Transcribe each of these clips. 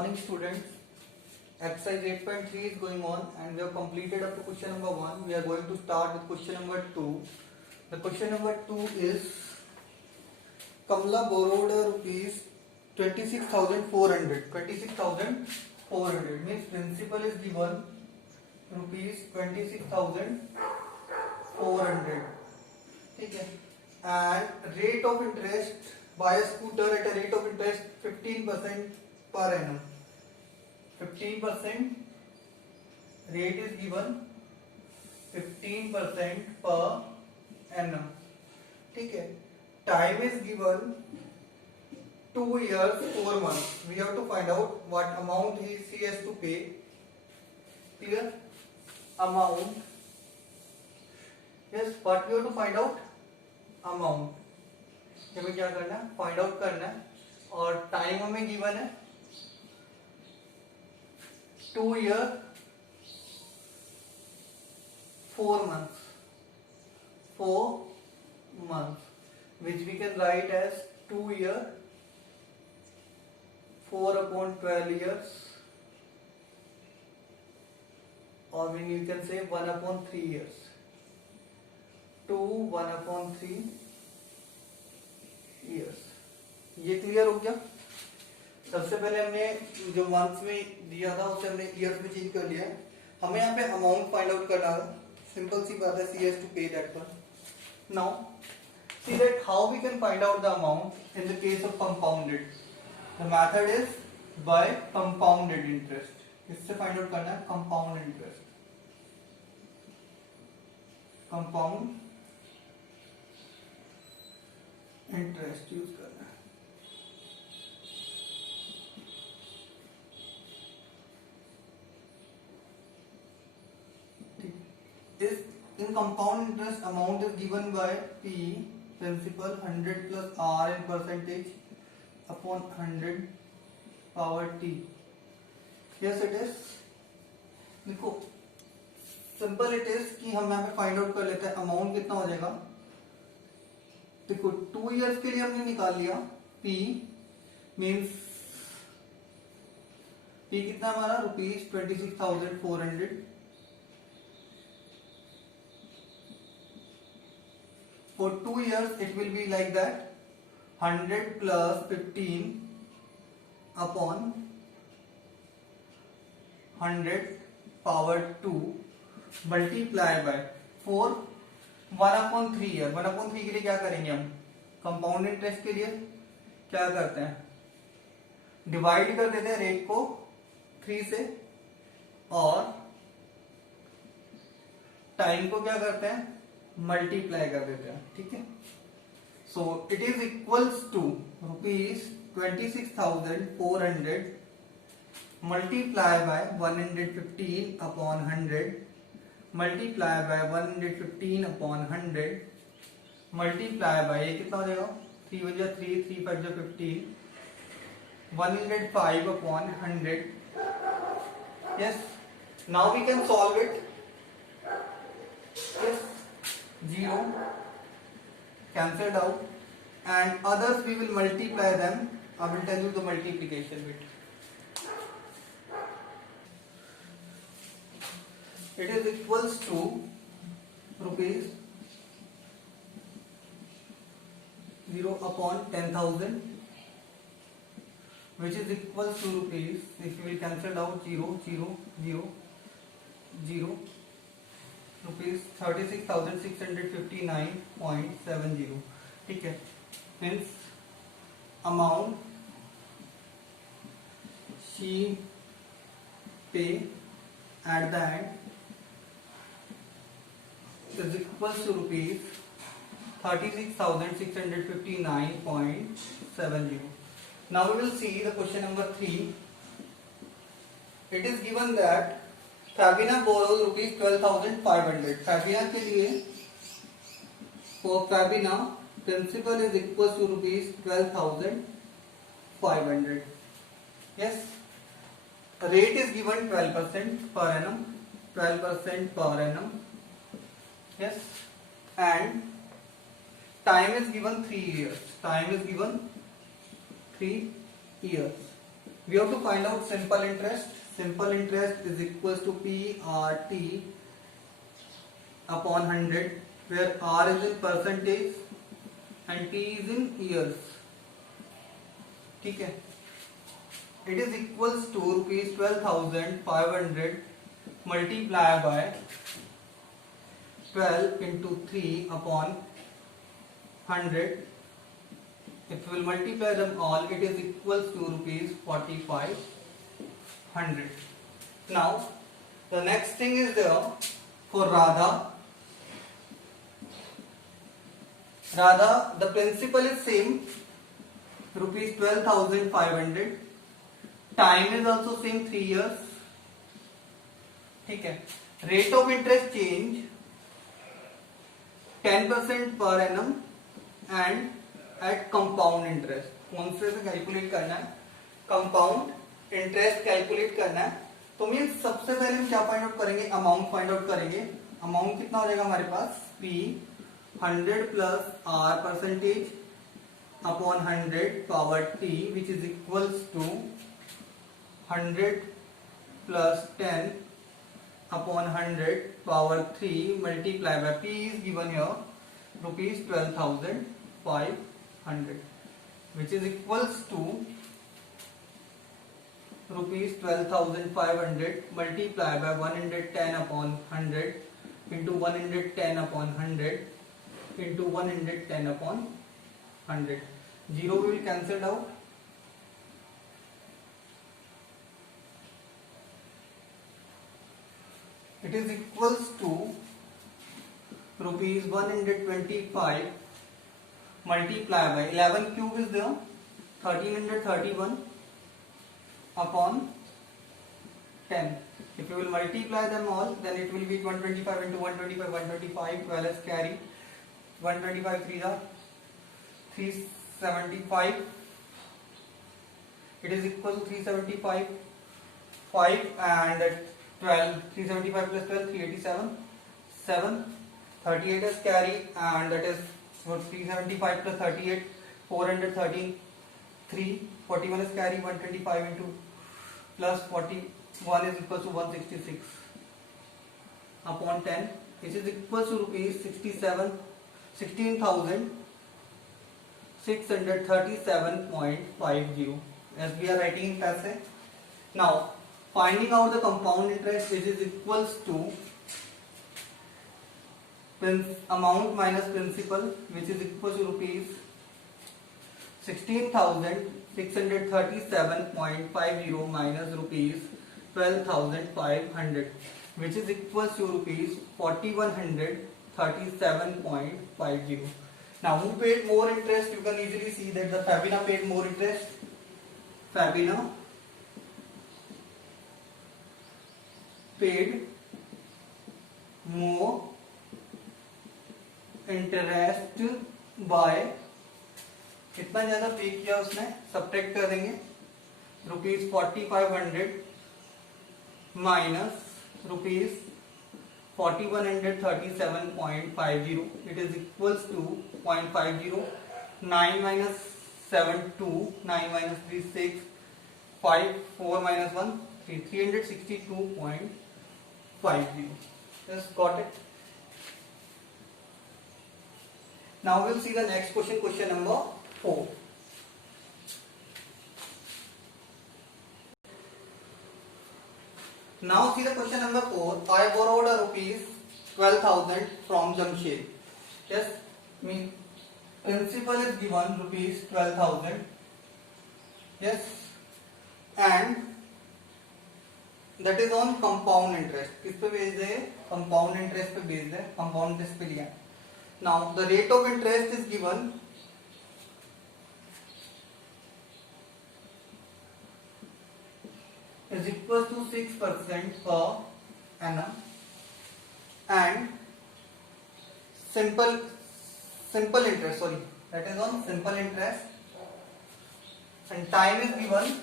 morning students. Exercise 8.3 is going on and we have completed up to question number 1. We are going to start with question number 2. The question number 2 is Kamla borrowed rupees 26,400. 26,400 means principal is given rupees 26,400. Okay. And rate of interest, buy a scooter at a rate of interest 15% per annum. 15% rate is given 15% per annum. ठीक है. Time is given 2 years 4 months. We have to find out what amount she has to pay. Clear? Amount. Yes, what we have to find out? Amount. हमें क्या करना है? Find out करना है. और time हमें गिवन है 2 year 4 months. 4 months, which we can write as 2 year 4 upon 12 years, or when you can say 1 upon 3 years. 2 1 upon 3 years. ये क्लियर हो गया. सबसे पहले हमने जो मंथ्स में दिया था उसे हमने ईयर्स में चेंज कर लिया है. हमें यहाँ पे अमाउंट फाइंड आउट करना है. सिंपल सी बात है, सी हैज टू पे that one. Now see that how we can find out the amount in the case of compounded. The method is by compounded interest. इससे फाइंड आउट करना है compound interest. Compound interest use करना है. This in compound interest amount is given by P principal 100 plus R in percentage upon 100 power T. Yes it is. देखो simple it is कि हम यहाँ पे फाइंड आउट कर लेते हैं अमाउंट कितना हो जाएगा. देखो 2 इयर्स के लिए हमने निकाल लिया. P मीन्स P कितना हमारा rupees 26,400. For 2 years it will be like that 100 plus 15 upon 100 power 2 multiply by 4 1 upon 3 year. 1 upon 3 के लिए क्या करेंगे हम? कंपाउंड इंटरेस्ट के लिए क्या करते हैं? डिवाइड कर देते हैं रेट को 3 से और टाइम को क्या करते हैं? मल्टीप्लाई कर देते हैं. ठीक है. So it is equals to rupees 26,400 multiply by 115 upon 100 multiply by 115 upon 100 multiply by ये कितना हो जाएगा? 3 बजा 3 3 5 जा 15 105 upon 100. Yes. Now we can solve it. Yes. 0 cancelled out and others we will multiply them. I will tell you the multiplication bit. It is equals to rupees 0 upon 10,000 which is equals to rupees, if you will cancel out 0 0 0 0 rupees 36,659.70. ठीक है. Means amount she pay at the end is equals to rupees 36,659.70. Now we will see the question number 3. It is given that Fabina borrows rupees 12,500. Fabina के लिए for Fabina principal is equals to rupees 12,500. Yes. Rate is given 12% per annum. 12% per annum. Yes. And time is given 3 years. Time is given 3 years. We have to find out simple interest. Simple interest is equals to PRT upon 100, where R is in percentage and T is in years. ठीक है. It is equals to rupees 12,500 multiplied by 12 into 3 upon 100. If we will multiply them all, it is equals to rupees 4,500. Now, the next thing is there for Radha. Radha, the principal is same, rupees 12,500. Time is also same, 3 years. ठीक है. Rate of interest change 10% per annum and at compound interest. कौन से calculate करना है? Compound interest calculate करना है. तो means सबसे पहले हम क्या फाइंड आउट करेंगे? अमाउंट फाइंड आउट करेंगे. अमाउंट कितना हो जाएगा हमारे पास? P 100 plus R percentage upon 100 power T which is equals to 100 plus 10 upon 100 power 3 multiply by P is given here rupees 12,500, which is equals to rupees 12,500 multiply by 110 upon 100 into 110 upon 100 into 110 upon 100. Zero will cancel out. It is equals to rupees 125 multiply by 11 cube is there 1331 upon 10. If you will multiply them all, then it will be 125 into 125 125 12 as carry 125 3 are 375. It is equal to 375 5 and 12 375 plus 12 387 7 38 is carry and that is 375 plus 38 413 3 41 is carry 125 into plus 41 is equal to 166 upon 10 which is equal to rupees 16,637.50 as we are writing in paise. Now finding out the compound interest, which is equals to amount minus principal, which is equal to rupees 16,637.50 minus rupees 12,500, which is equals to rupees 4,137.50. Now who paid more interest? You can easily see that the Fabina paid more interest. Fabina paid more interest by कितना ज्यादा पे किया उसने? Subtract कर देंगे rupees 4,500 minus rupees 4,137.50. It is equals to 0.50. 9 minus 7 2 9 minus 3 6 5 4 minus 1 3 362.50. Just got it. Now we will see the next question, question number 4. Now see the question number 4. I borrowed a rupees 12,000 from Jamshed. Yes, principal is given rupees 12,000. Yes, and that is on compound interest. किस पे based है? Compound interest पे based है. Compound interest पे लिया. Now the rate of interest is given is equal to 6% per annum and simple interest, sorry, that is on simple interest, and time is given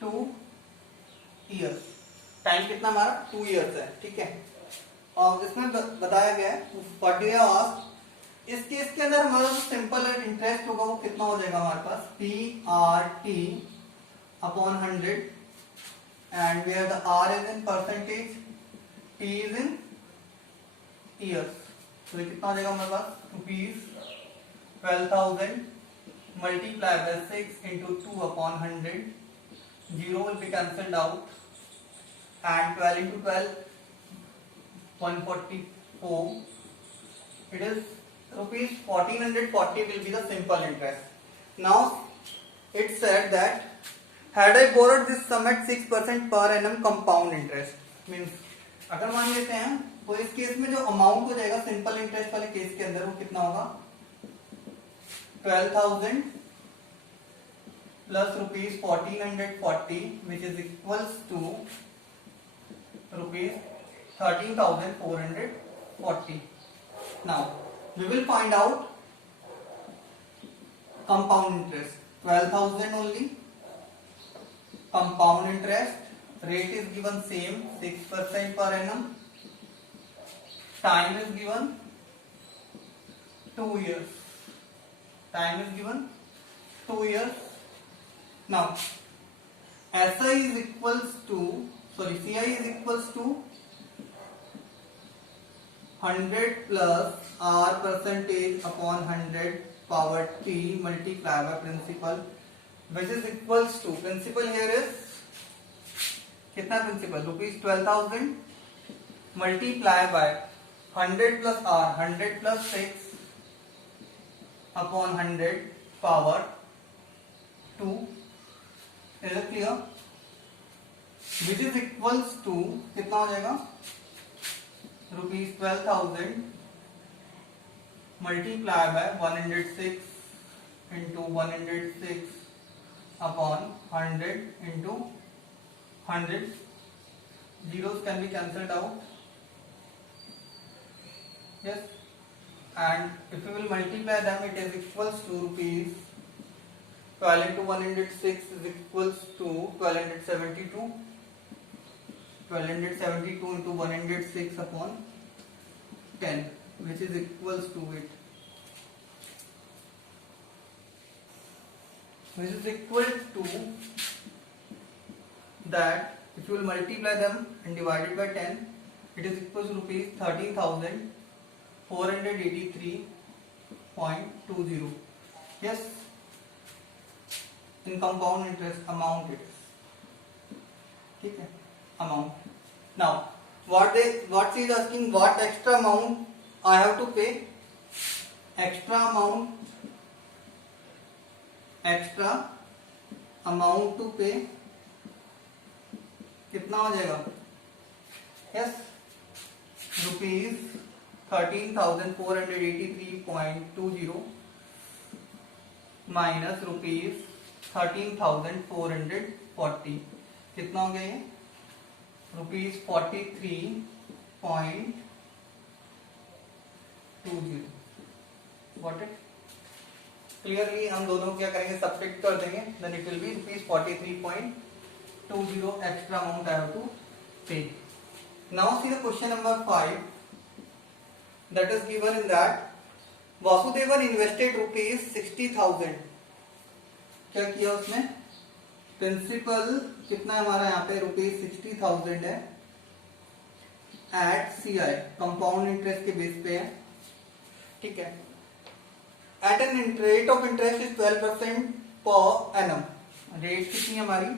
2 years. Time कितना हमारा? 2 years है. ठीक है. और इसमें बताया गया है, what they asked इस केस के अंदर हमारा जो सिंपल इंटरेस्ट होगा वो कितना हो जाएगा हमारे पास, P R T upon 100 and where the R is in percentage, T is in years. तो ये कितना हो जाएगा हमारे पास, ₹12,000 multiply by 6 into 2 upon 100, 0 will be cancelled out and 12 into 12, 144. It is ₹1,440 will be the simple interest. Now it said that had I borrowed this sum at 6% per annum compound interest means, अगर मान लेते हैं तो इस case में जो amount हो जाएगा सिंपल इंटरेस्ट वाले केस के अंदर वो कितना होगा, 12,000 plus ₹1,440 which is equals to ₹13,440. Now we will find out compound interest. 12,000 only. Compound interest rate is given same 6% per annum. Time is given 2 years. Time is given 2 years. Now SI is equals to CI is equals to 100 plus R percentage upon 100 power T multiply by principal, which is equals to, principal here is कितना principal, ₹12,000 multiply by 100 plus R, 100 plus 6 upon 100 power 2. Is it clear? Which is equals to कितना हो जाएगा, ₹12,000 multiply by 106 into 106 upon 100 into 100. Zeros can be cancelled out. Yes, and if you will multiply them, it is equals to ₹12 into 106 is equals to 1272. 1272 into 106 upon 10, which is equals to it, which is equal to that. If you will multiply them and divide it by 10, it is equals to ₹13,483.20. Yes, in compound interest amount it is. ठीक है, amount. Now what she is asking, what extra amount I have to pay? Extra amount to pay कितना हो जाएगा? Yes, ₹13,483.20 minus ₹13,440 कितना हो गया ये? ₹43.20. Got it? Clearly हम दोनों क्या करेंगे, सब्ट्रैक्ट कर देंगे, then it will be ₹43.20 extra amount I have to pay. Now see the question number 5 that is given in that Vasudevan invested ₹60,000. क्या किया उसने? प्रिंसिपल कितना है हमारा यहाँ पे, ₹60,000 है एट CI, कंपाउंड इंटरेस्ट के बेस पे है. ठीक है, at an rate of interest is 12% पर एनम. रेट कितनी है हमारी,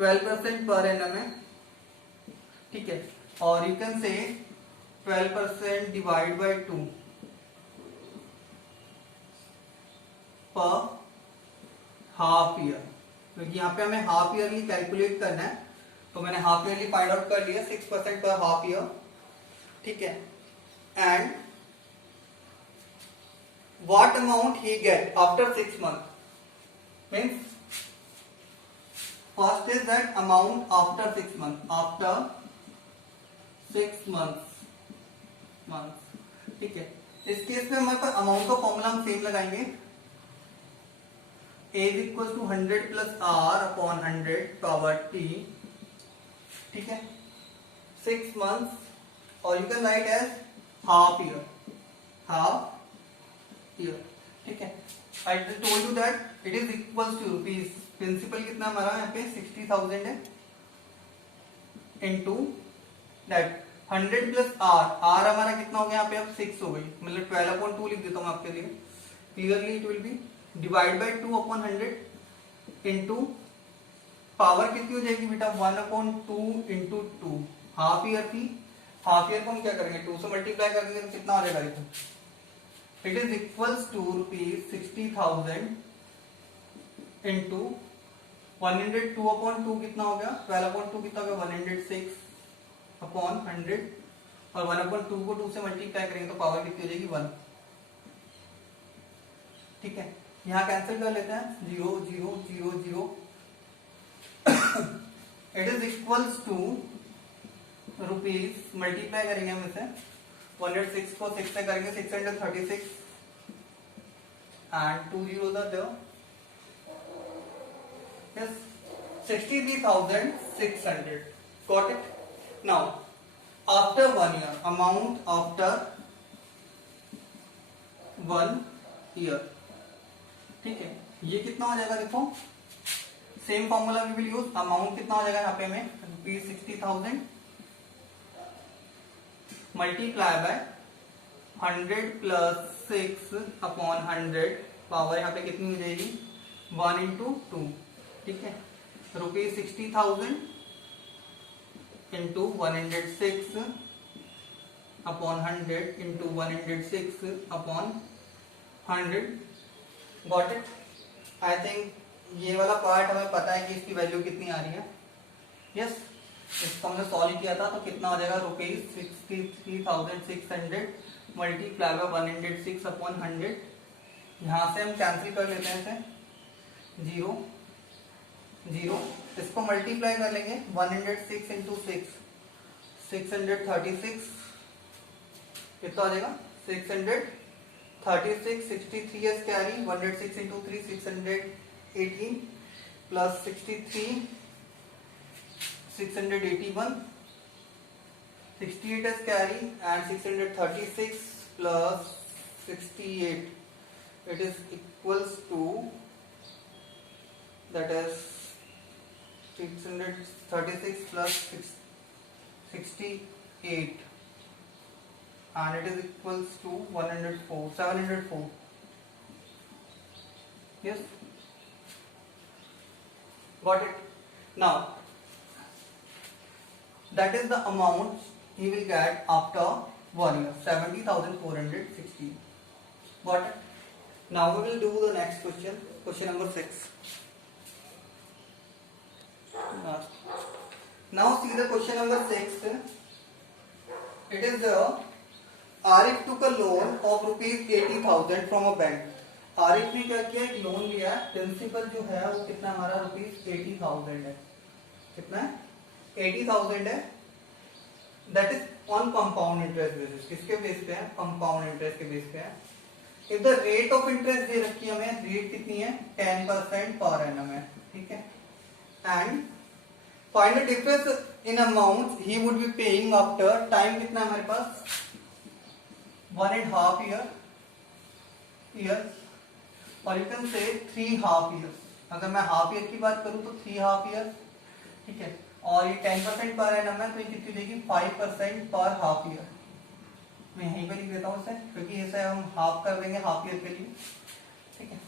12% पर एनम है. ठीक है, और you can say 12% divide by 2 पर हाफ ईयर, क्योंकि यहाँ पे हमें हाफ ईयरली कैलकुलेट करना है, तो मैंने हाफ ईयरली फाइंड आउट कर लिया, 6% पर हाफ ईयर. ठीक है, and what amount he get after 6 months means first is that amount after 6 months, after 6 months. ठीक है, इस केस में हमारे पास अमाउंट का फॉर्मूला हम सेम लगाएंगे, A is equals to 100 plus R upon 100 power T. ठीक है, 6 months, और you can write as half year. Half year. ठीक है, I told you that it is equals to rupees, principal कितना हमारा यहाँ पे 60,000 है, इनटू दैट 100 प्लस आर हमारा कितना हो गया यहाँ पे अब 6 हो गई, मतलब 12/2 लिख देता हूँ आपके लिए clearly, it will be divide by 2/100 into power कितनी हो जाएगी बेटा 1/2 इंटू 2, हाफ ईयर थी, हाफ ईयर को हम क्या करेंगे 2 से मल्टीप्लाई कर देंगे तो कितना हो जाएगा देखो, it is equals to rupees 60,000 into 102/2 कितना हो गया 12/2 कितना हो गया 106/100 और 1/2 को 2 से मल्टीप्लाई करेंगे तो पावर कितनी हो जाएगी 1। ठीक है, यहां कैंसिल कर लेते हैं 0 0 0 0, it is equals to rupees multiply करेंगे हम इसे 106 को 6 से करेंगे 636 and 2 zeros are there, yes 63,600, got it। now after 1 year, amount after 1 year, ठीक है, ये कितना हो जाएगा देखो, same formula we will use, amount कितना हो जाएगा यहाँ पे हमें rupees 60,000 multiply by 100 plus 6/100, power यहाँ पे कितनी हो जाएगी 1 इंटू 2। ठीक है, rupees 60,000 into 106/100 into 106/100, got it. I think ये वाला पार्ट हमें पता है कि इसकी वैल्यू कितनी आ रही है, यस इसको हमने सॉल्व किया था तो कितना हो जाएगा रुपीज 63,600 मल्टीप्लाई बाय 106/100, यहां से हम कैंसिल कर लेते हैं इसे 0 0, इसको मल्टीप्लाई कर लेंगे 106 इंटू 6 636, कितना हो जाएगा 636, 63 is carry 106 into 3 618 plus 63 681, 68 is carry and 636 plus 68, it is equals to, that is 636 plus 68 and it is equals to 704, yes got it। now that is the amount he will get after 1 year, 70,460, got it। now we will do the next question, question number 6। now see the question number 6, it is the Arif took a loan of rupees 80,000 from a bank। Arif ने क्या किया, एक loan लिया, principal जो है वो कितना हमारा रुपीज 80,000 है, कितना है 80,000 है, that is on compound interest basis, किसके बेस पे है कंपाउंड इंटरेस्ट के बेस पे है। If the rate of interest दे रखी है हमें, रेट कितनी है 10% पर एनम है, ठीक है, and find the difference in amount he would be paying after, time कितना है हमारे पास 1.5 years और you can say 3 half years, अगर मैं हाफ ईयर की बात करूं तो 3 हाफ ईयर, ठीक है, और ये 10% पर एनम है तो ये कितनी देगी 5% पर हाफ ईयर, मैं यहीं पे लिख देता हूं इसे क्योंकि इसे हम हाफ कर देंगे हाफ ईयर के लिए, ठीक है।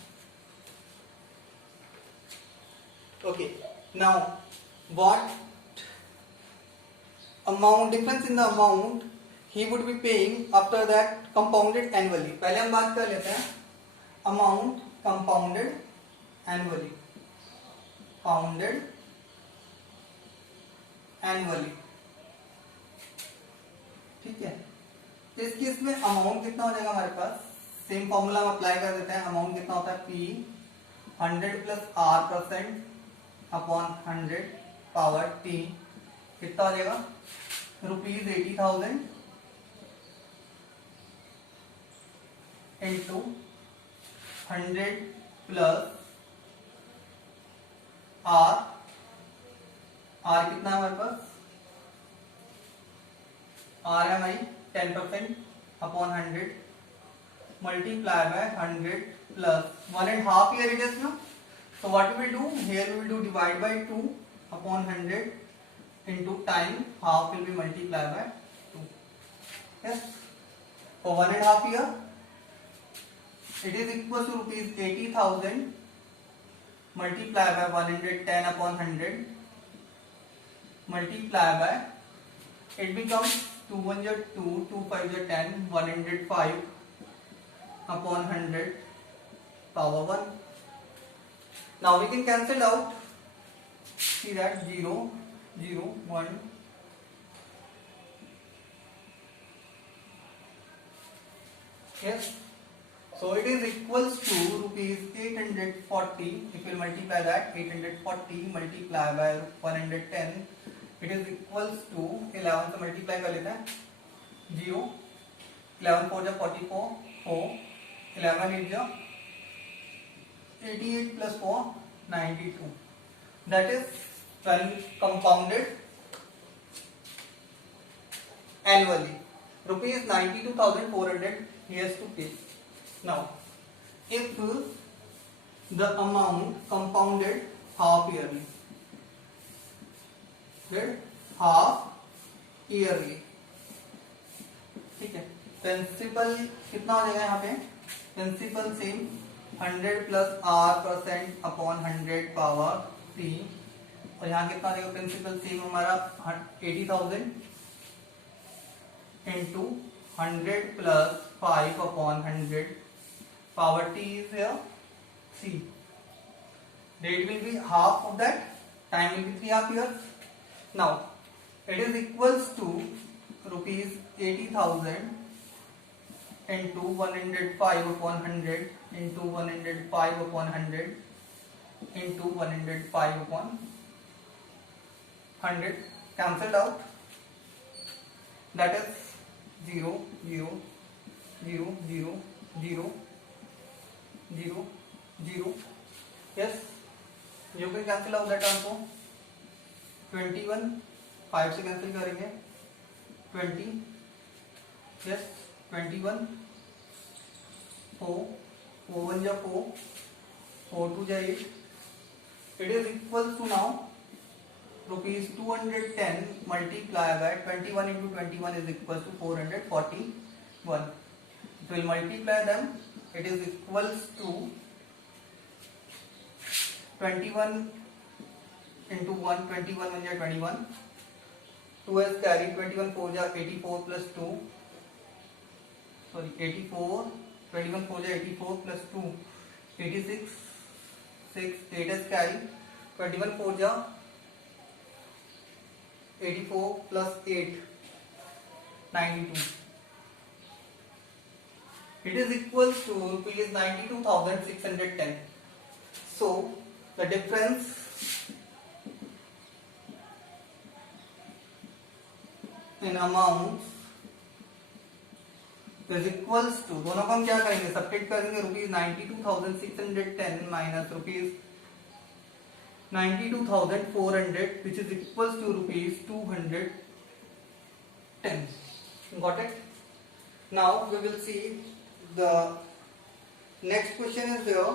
Okay, now what amount, difference in the amount he would be paying after that compounded annually। पहले हम बात कर लेते हैं amount compounded annually, compounded annually, ठीक है। इस केस में अमाउंट कितना हो जाएगा हमारे पास, सेम फॉर्मूला हम अप्लाई कर देते हैं, अमाउंट कितना होता है P 100 plus R% upon 100 power T, कितना हो जाएगा rupees 80,000 into 100 plus R, R कितना है हमारे पास, आर है हमारी 10% upon 100 multiply by 100 plus 1.5 year it is now. So what we will do here, we will do divide by 2 upon 100 into time, half will be multiplied by 2. Yes, for 1.5 year it is equal to rupees 80,000 multiplied by 110 upon 100 multiply by, it becomes 2 1 is 2, 2 5 is 10, 105 upon 100 power 1. Now we can cancel out. See that 0 0 1. Yes. So it is equals to rupees 840. If we multiply that, 840 multiply by 110, it is equals to 11 से multiply कर लेते हैं 0, 11 4 जा 44, 4, 11 8 जा 88 plus 4 92. That is when compounded annually. Rupees 92,400 he has to pay. Now, if the amount compounded half yearly, फिर half yearly, ठीक है, principal कितना हो जाएगा यहाँ पे, principal same 100 plus r% upon 100 power 3, और यहाँ कितना देगा प्रिंसिपल सेम हमारा 80,000 into 100 plus 5 upon 100 power t is here c. Rate will be half of that, time will be 3.5 years. Now it is equals to rupees 80,000 into 105 upon 100 into 105 upon 100 into 105 upon 100, cancelled out. That is 0 0 0 0 0 0 0. Yes, you can cancel out that also. 21 5 से cancel करेंगे 20. Yes, 21 4 4 1 जा 4, 4 2 जा 8. It is equal to now rupees 210 multiplied by 21 into 21 is equal to 441. So we'll multiply them. It is equals to 21 into 1, 21 1 ja 21, 2 has carried, 21 4 ja 84 plus 2, sorry 84, 21 4 ja 84 plus 2, 86, 6, 8 has carried, 21 4 ja 84 plus 8, 92. It is equals to rupees 92,610. So the difference in amounts is equals to, दोनों को हम क्या करेंगे, subtract करेंगे, rupees 92,610 minus rupees 92,400 which is equals to rupees 210. Got it? Now we will see the next question is there.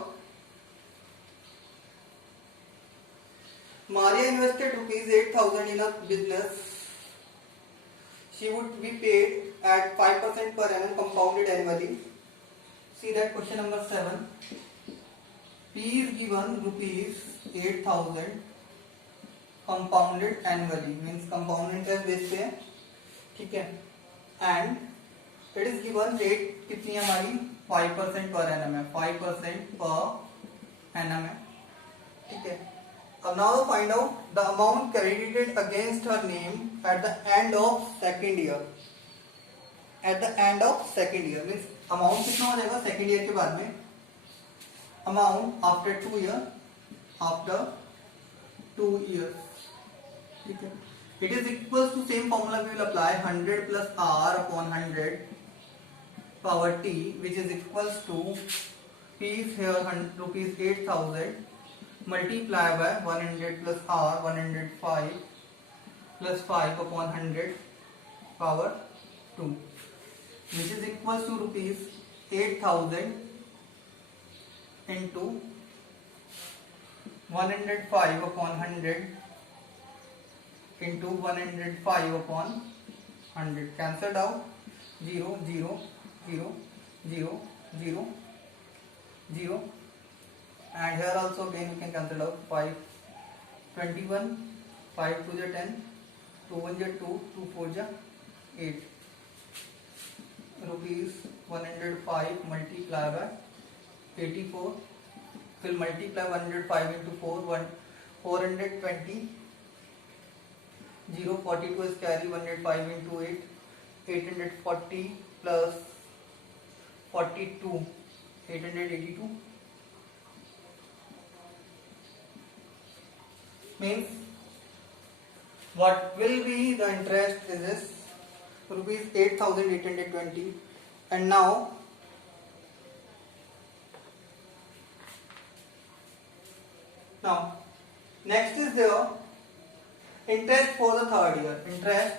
Maria invested rupees 8,000 in a business. She would be paid at 5% per annum compounded annually. See that question number 7. P is given rupees 8,000 compounded annually, means compound interest based पे, ठीक है, and it is given rate कितनी है हमारी 5% per annum है, 5% per annum है, ठीक है. अब now find out the amount credited against her name at the end of second year. At the end of second year means amount कितना हो जाएगा second year के बाद में, amount after 2 years, after 2 years, ठीक है. It is equals to same formula we will apply 100 plus r upon 100 power t, which is equals to p is here rupees 8,000 multiply by 100 plus r 105 plus 5 upon 100 power 2, which is equals to rupees 8000 into 105 upon 100 into 105 upon 100. Cancelled out. 0 0 0 0 0 0, and here also again we can cancel out. 5 21, 5 2 10, 2 1 2, 2 4 8. Rupees 105 multiplied by 84. We'll multiply 105 into 4, 420. 0 42 is carry. 105 into 8, 840 plus 42, 882. Means what will be the interest is this rupees 8,820. And now next is the interest for the third year. Interest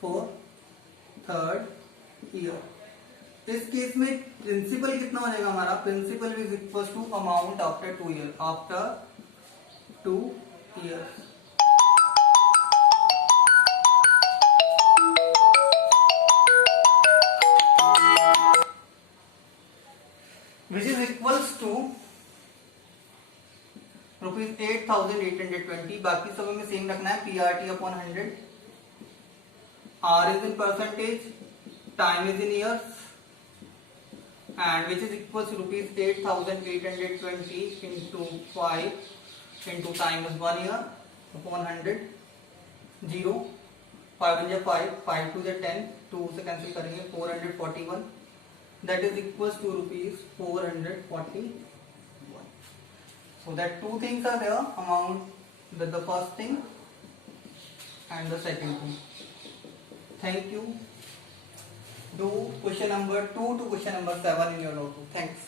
for third year. इस case में principal कितना हो जाएगा हमारा? Principal is equal to amount after 2 year. After 2 years. Which is equals to rupees 8,820. बाकी सब में same रखना है. PRT upon 100. R is in percentage, time is in years, and which is equals to rupees 8,820 into 5 into time is 1 year upon 100. 0 5 1 5, 5 2 10, 2 से cancel करेंगे. 441. that is equals to rupees 441. So that two things are there, amount, the first thing and the second thing. Thank you. Do question number 2 to question number 7 in your notebook. Thanks.